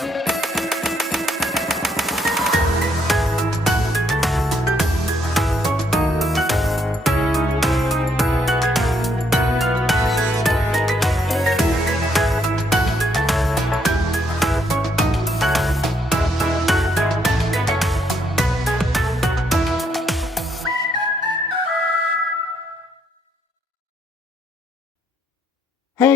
Hey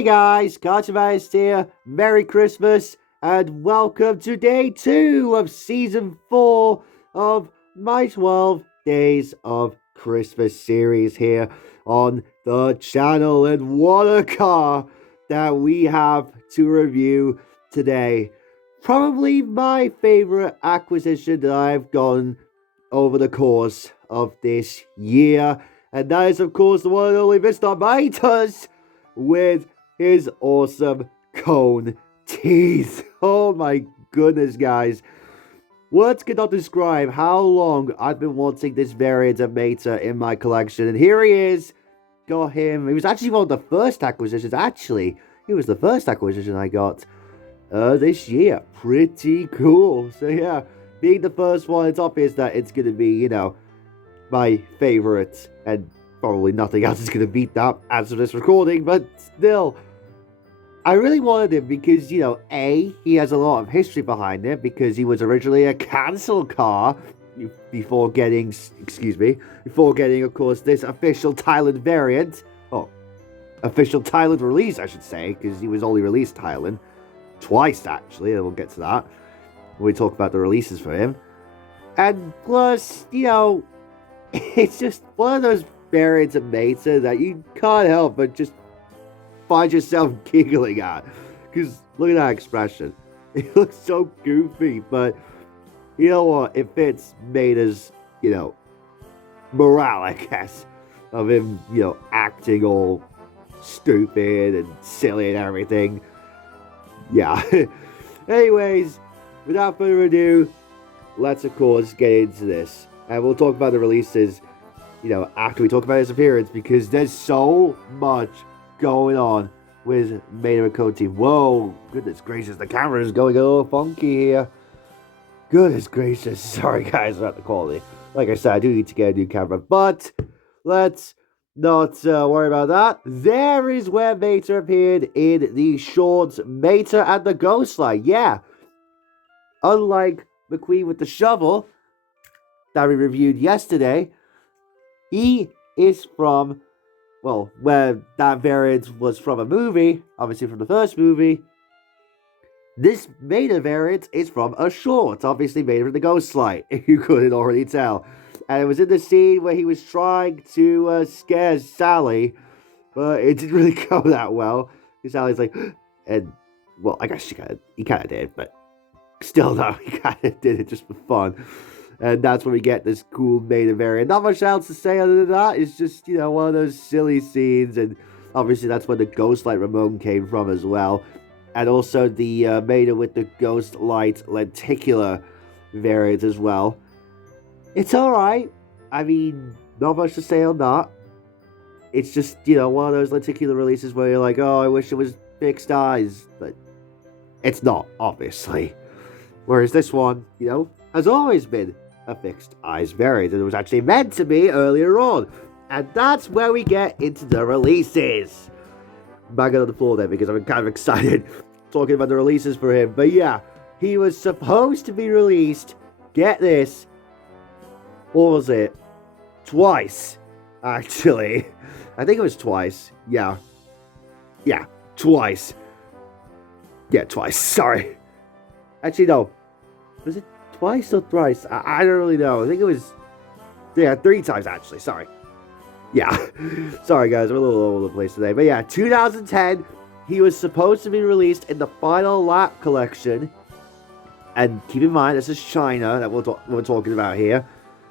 guys, Cartoonist here. Merry Christmas and welcome to day 2 of season 4 of my 12 Days of Christmas series here on the channel. And what a car that we have to review today. Probably my favorite acquisition that I've gotten over the course of this year. And that is, of course, the one and only Mr. Midas with his awesome cone teeth. Oh my goodness, guys. Words cannot describe how long I've been wanting this variant of Mater in my collection. And here he is. Got him. He was actually one of the first acquisitions. Actually, he was the first acquisition I got this year. Pretty cool. So yeah, being the first one, it's obvious that it's going to be, you know, my favorite. And probably nothing else is going to beat that as of this recording, but still, I really wanted him because, you know, A, he has a lot of history behind it because he was originally a cancel car before getting, of course, this official Thailand variant. Oh, official Thailand release, I should say, because he was only released Thailand twice, actually, and we'll get to that when we talk about the releases for him. And plus, you know, it's just one of those variants of Mater that you can't help but just find yourself giggling at. Because look at that expression. It looks so goofy, but you know what? It fits Mater's, you know, morale, I guess, of him, you know, acting all stupid and silly and everything. Yeah. Anyways, without further ado, let's, of course, get into this. And we'll talk about the releases, you know, after we talk about his appearance, because there's so much going on with Mater and Cone Teeth. Whoa, goodness gracious, the camera is going a little funky here. Goodness gracious, sorry guys about the quality. Like I said, I do need to get a new camera, but let's not worry about that. There is where Mater appeared in the shorts Mater and the Ghostlight. Yeah, unlike McQueen with the shovel that we reviewed yesterday, he is from, well, where that variant was from a movie, obviously from the first movie. This Mater variant is from a short, obviously made from the Ghostlight, if you couldn't already tell. And it was in the scene where he was trying to scare Sally, but it didn't really go that well. Sally's like, and, well, I guess he kind of did, but still, though, he kind of did it just for fun. And that's when we get this cool Mater variant. Not much else to say other than that. It's just, you know, one of those silly scenes. And obviously that's where the Ghostlight Ramon came from as well. And also the Mater with the Ghostlight Lenticular variant as well. It's alright. I mean, not much to say on that. It's just, you know, one of those lenticular releases where you're like, oh, I wish it was fixed eyes. But it's not, obviously. Whereas this one, you know, has always been a fixed eyes variant, and it was actually meant to be earlier on. And that's where we get into the releases. Back on the floor there because I'm kind of excited talking about the releases for him. But yeah, he was supposed to be released, get this, what was it? Twice, actually. I think it was twice. Yeah. Yeah, twice. Yeah, twice. Sorry. Actually, no. Was it twice or thrice? I don't really know. I think it was, yeah, 3 times actually. Sorry. Yeah. Sorry, guys. I'm a little all over the place today. But yeah, 2010, he was supposed to be released in the Final Lap collection. And keep in mind, this is China that we're talking about here.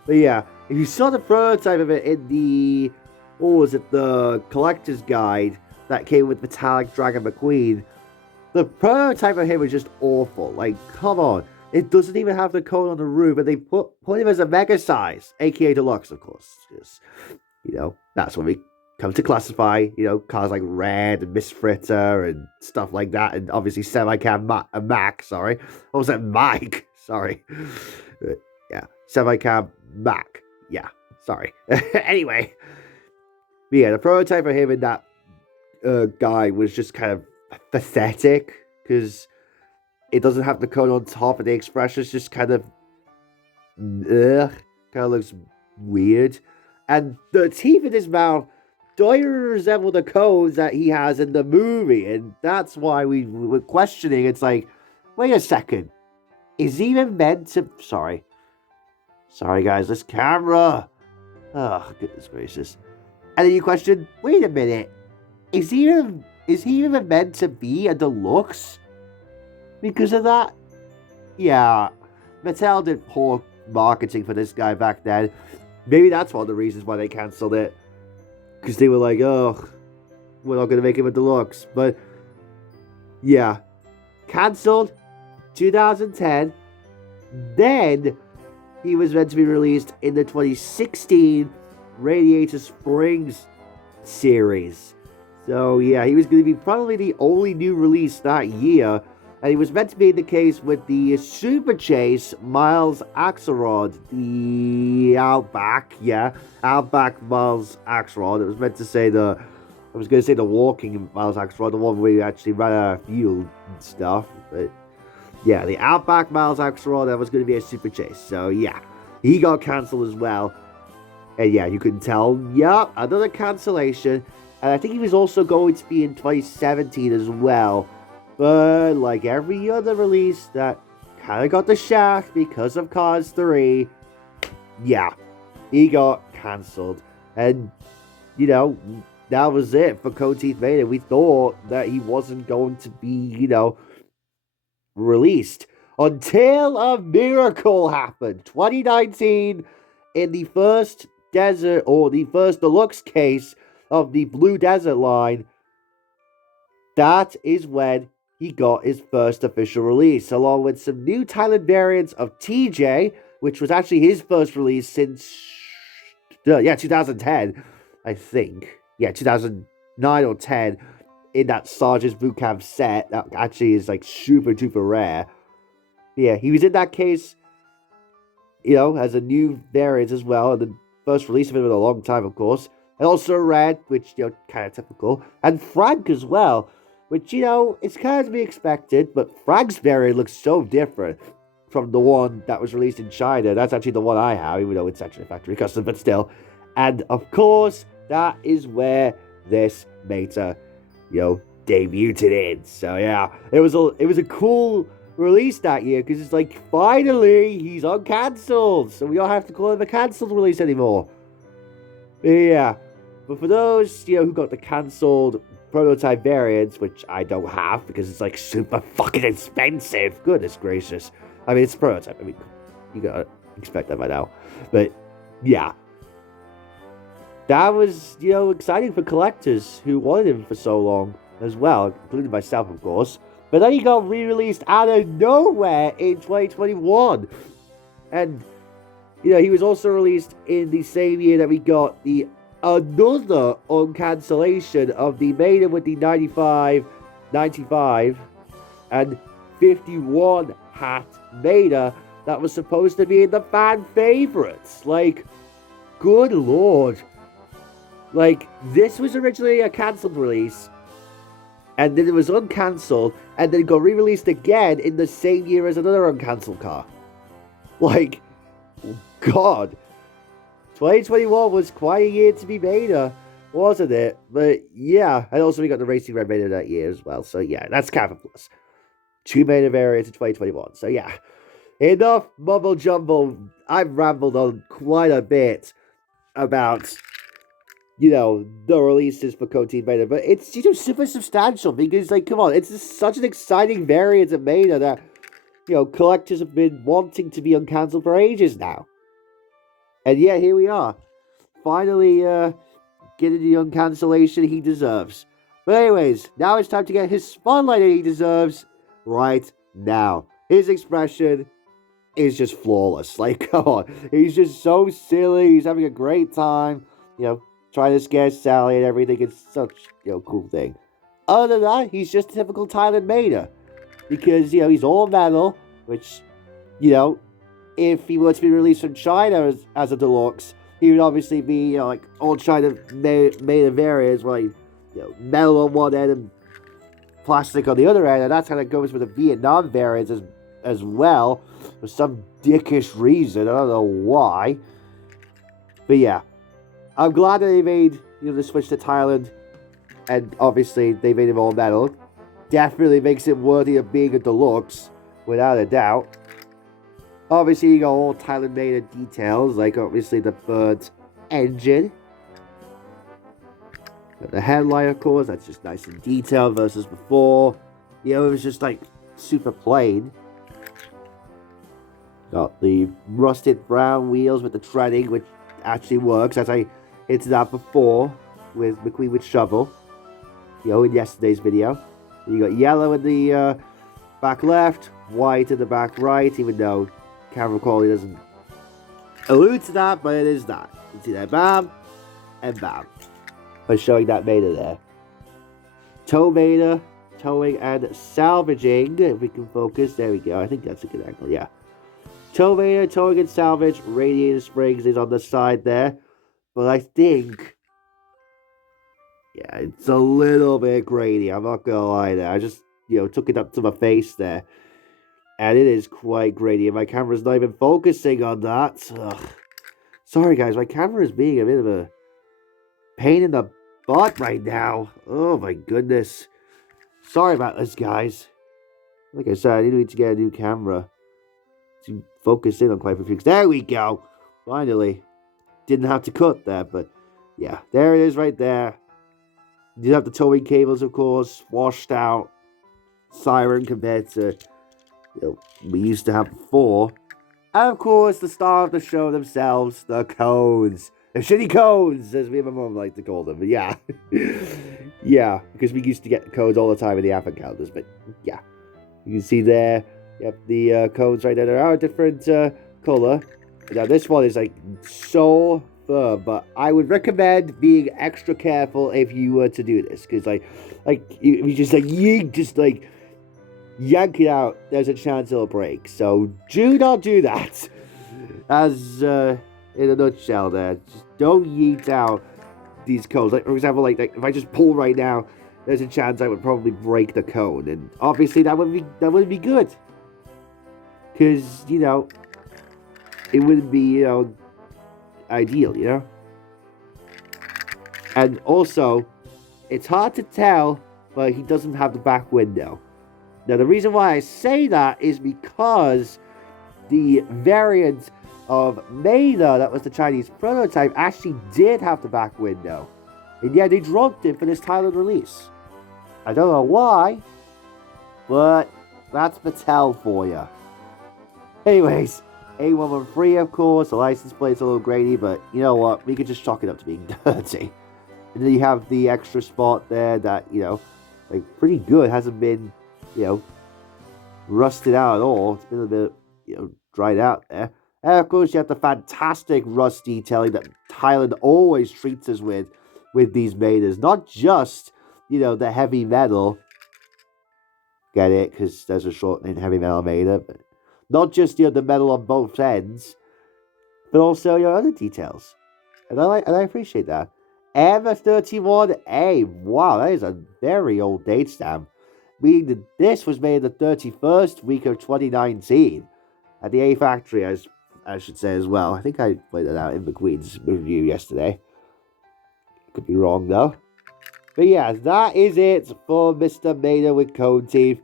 But yeah, if you saw the prototype of it in the, what was it, the collector's guide that came with Metallic Dragon McQueen, the prototype of him was just awful. Like, come on. It doesn't even have the cone on the roof, and they put him as a mega size, aka deluxe, of course. Just, you know, that's what we come to classify, cars like Red and Miss Fritter and stuff like that, and obviously Semicab Mac, sorry. What was that? Mike, sorry. Yeah, Semicab Mac, yeah, sorry. Anyway, yeah, the prototype for him and that guy was just kind of pathetic, because it doesn't have the cone on top, and the expression's just kind of, looks weird. And the teeth in his mouth don't even resemble the cones that he has in the movie, and that's why we were questioning. It's like, wait a second, is he even meant to? Sorry guys, this camera. Oh, goodness gracious. And then you question, wait a minute, is he even meant to be a deluxe because of that? Yeah, Mattel did poor marketing for this guy back then. Maybe that's one of the reasons why they cancelled it. Because they were like, oh, we're not going to make him a deluxe. But, yeah. Cancelled 2010. Then, he was meant to be released in the 2016 Radiator Springs series. So, yeah, he was going to be probably the only new release that year. And he was meant to be the case with the Super Chase Miles Axelrod, the Outback, Outback Miles Axelrod. It was meant to say the walking Miles Axelrod, the one where you actually ran out of fuel and stuff. But yeah, the Outback Miles Axelrod, that was going to be a Super Chase. So yeah, he got cancelled as well. And yeah, you can tell, another cancellation. And I think he was also going to be in 2017 as well. But like every other release that kind of got the shaft because of Cars 3, yeah, he got cancelled. And, that was it for Cone Teeth Mater. We thought that he wasn't going to be, released. Until a miracle happened. 2019, in the first desert, or the first deluxe case of the Blue Desert line, that is when he got his first official release, along with some new Thailand variants of TJ, which was actually his first release since, 2010, I think. Yeah, 2009 or 10, in that Sergeant's Boot Camp set. That actually is, like, super duper rare. Yeah, he was in that case, as a new variant as well, and the first release of it in a long time, of course. And also Red, which, kind of typical. And Frank as well, which, it's kind of to be expected, but Frank's variant looks so different from the one that was released in China. That's actually the one I have, even though it's actually a factory custom, but still. And, of course, that is where this Mater, debuted in. So, yeah, it was a cool release that year, because it's like, finally, he's uncancelled. So we don't have to call him a cancelled release anymore. Yeah. But for those, who got the cancelled prototype variants, which I don't have because it's like super fucking expensive. Goodness gracious. I mean, it's a prototype. I mean, you gotta expect that by now. But yeah, that was, exciting for collectors who wanted him for so long as well, including myself, of course. But then he got re-released out of nowhere in 2021. And, he was also released in the same year that we got the another uncancellation of the Mater with the 95, and 51 hat Mater that was supposed to be in the fan favorites. Like, good lord. Like, this was originally a cancelled release, and then it was uncancelled, and then got re-released again in the same year as another uncancelled car. Like, God. 2021 was quite a year to be Mater, wasn't it? But yeah, and also we got the Racing Red Mater that year as well. So yeah, that's kind of a plus. 2 Mater variants in 2021. So yeah, enough mumble jumble. I've rambled on quite a bit about, the releases for Cone Teeth Mater, but it's, super substantial because, like, come on, it's just such an exciting variant of Mater that, collectors have been wanting to be uncancelled for ages now. And yeah, here we are. Finally getting the uncancellation he deserves. But anyways, now it's time to get his spotlight that he deserves right now. His expression is just flawless. Like, come on. He's just so silly. He's having a great time. trying to scare Sally and everything. It's such, cool thing. Other than that, he's just a typical Thailand Mater. Because, he's all metal, which, if he were to be released from China as a deluxe, he would obviously be, like, all China Mater variants, where, like, metal on one end and plastic on the other end, and that's how it goes with the Vietnam variants as well, for some dickish reason. I don't know why. But yeah, I'm glad that they made, the switch to Thailand, and obviously they made him all metal. Definitely makes it worthy of being a deluxe, without a doubt. Obviously, you got all Thailand-made details, like obviously the bird's engine. Got the headlight, of course, that's just nice and detailed versus before. It was just like super plain. Got the rusted brown wheels with the treading, which actually works, as I hinted at before with McQueen with shovel. In yesterday's video. You got yellow in the back left, white in the back right, even though camera quality doesn't allude to that, but it is that. You can see that, bam, and bam. By showing that Mater there. Tow Mater, towing and salvaging. If we can focus, there we go. I think that's a good angle, yeah. Tow Mater, towing and salvage, radiator springs is on the side there. But I think, yeah, it's a little bit grainy. I'm not gonna lie there. I just, took it up to my face there. And it is quite grainy. And my camera's not even focusing on that. Ugh. Sorry, guys. My camera is being a bit of a pain in the butt right now. Oh, my goodness. Sorry about this, guys. Like I said, I need to get a new camera to focus in on quite a few things. There we go. Finally. Didn't have to cut that, but yeah. There it is right there. You have the towing cables, of course, washed out. Siren compared to we used to have before. And of course, the star of the show themselves, the cones. The shitty cones, as me and my mom like to call them. But yeah. Yeah, because we used to get the cones all the time in the advent calendars. But yeah, you can see there, yep, the cones right there. They are a different color. Now this one is like so firm, but I would recommend being extra careful if you were to do this. Because if you just yank it out, there's a chance it'll break. So do not do that. As in a nutshell there. Just don't yeet out these cones. Like, for example, like if I just pull right now, there's a chance I would probably break the cone. And obviously that wouldn't be good. Because, it wouldn't be, ideal, And also, it's hard to tell, but he doesn't have the back window. Now, the reason why I say that is because the variant of Mater, that was the Chinese prototype, actually did have the back window. And yeah, they dropped it for this Thailand release. I don't know why, but that's Mattel for you. Anyways, A113, of course, the license plate's a little grainy, but you know what? We could just chalk it up to being dirty. And then you have the extra spot there that, pretty good. Hasn't been, rusted out at all. It's been a bit, dried out there. And of course, you have the fantastic rust detailing that Thailand always treats us with these Maters. Not just, the heavy metal. Get it? Because there's a short name, heavy metal Mater. But not just, the metal on both ends, but also your other details. And I appreciate that. M31A. Wow, that is a very old date stamp. Meaning that this was made the 31st week of 2019 at the A factory, as I should say as well. I think I played that out in McQueen's review yesterday. Could be wrong though. But yeah, that is it for Mr. Mater with cone teeth.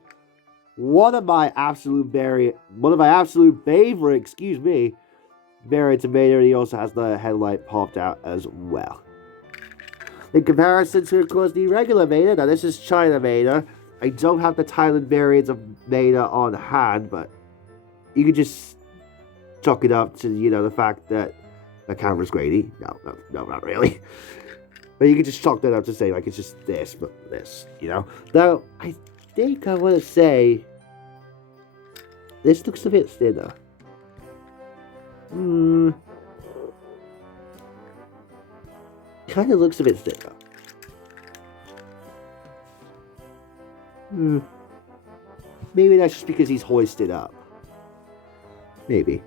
One of my absolute favorite, variant of Mater. He also has the headlight popped out as well. In comparison to, of course, the regular Mater, now this is China Mater. I don't have the Thailand variant of Mater on hand, but you could just chalk it up to, the fact that the camera's grainy. No, not really. But you could just chalk that up to say, it's just this, but this, Now, I think I want to say this looks a bit thinner. kind of looks a bit thicker. Maybe that's just because he's hoisted up. Maybe.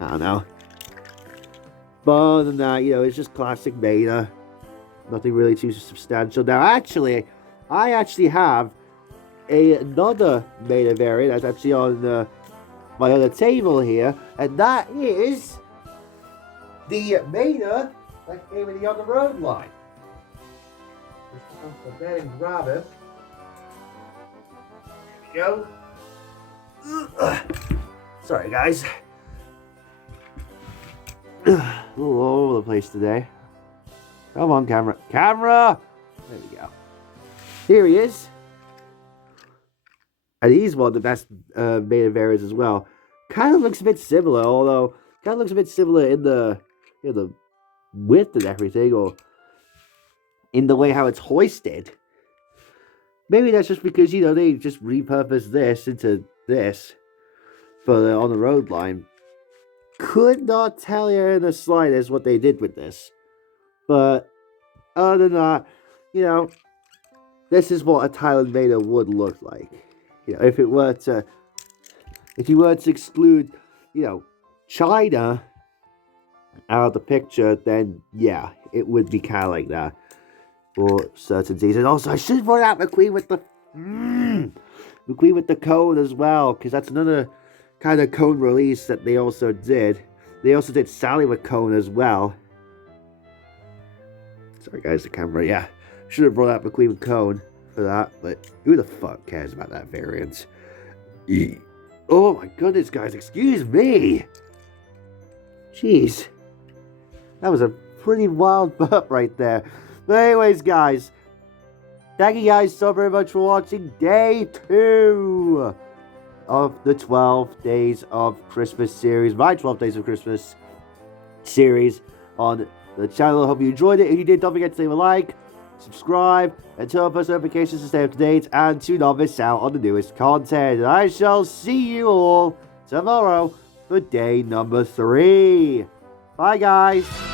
I don't know. But other than that, it's just classic Beta. Nothing really too substantial. Now, actually, I actually have another Beta variant that's actually on my other table here, and that is the Beta that came in the On the Road line. Just off the bed and grab it. There we go. Sorry, guys. A little all over the place today. Come on, camera. Camera! There we go. Here he is. And he's one of the best Beta variants as well. Kind of looks a bit similar, although kind of looks a bit similar in the width and everything, or in the way how it's hoisted. Maybe that's just because, they just repurposed this into this for the On the Road line. Could not tell you in the slightest what they did with this. But other than that, this is what a Thailand Beta would look like. If you were to exclude, China out of the picture, then yeah, it would be kind of like that for certain seasons. Also, I should bring out McQueen with the cone as well, because that's another kind of cone release that they also did. They also did Sally with cone as well. Sorry guys, the camera, yeah. Should have brought out McQueen with cone for that, but who the fuck cares about that variant? Oh my goodness, guys, excuse me! Jeez. That was a pretty wild burp right there. But anyways, guys, thank you guys so very much for watching day 2 of the 12 Days of Christmas series, my 12 Days of Christmas series on the channel. I hope you enjoyed it. If you did, don't forget to leave a like, subscribe, and turn on post notifications to stay up to date and to not miss out on the newest content. And I shall see you all tomorrow for day number 3. Bye, guys.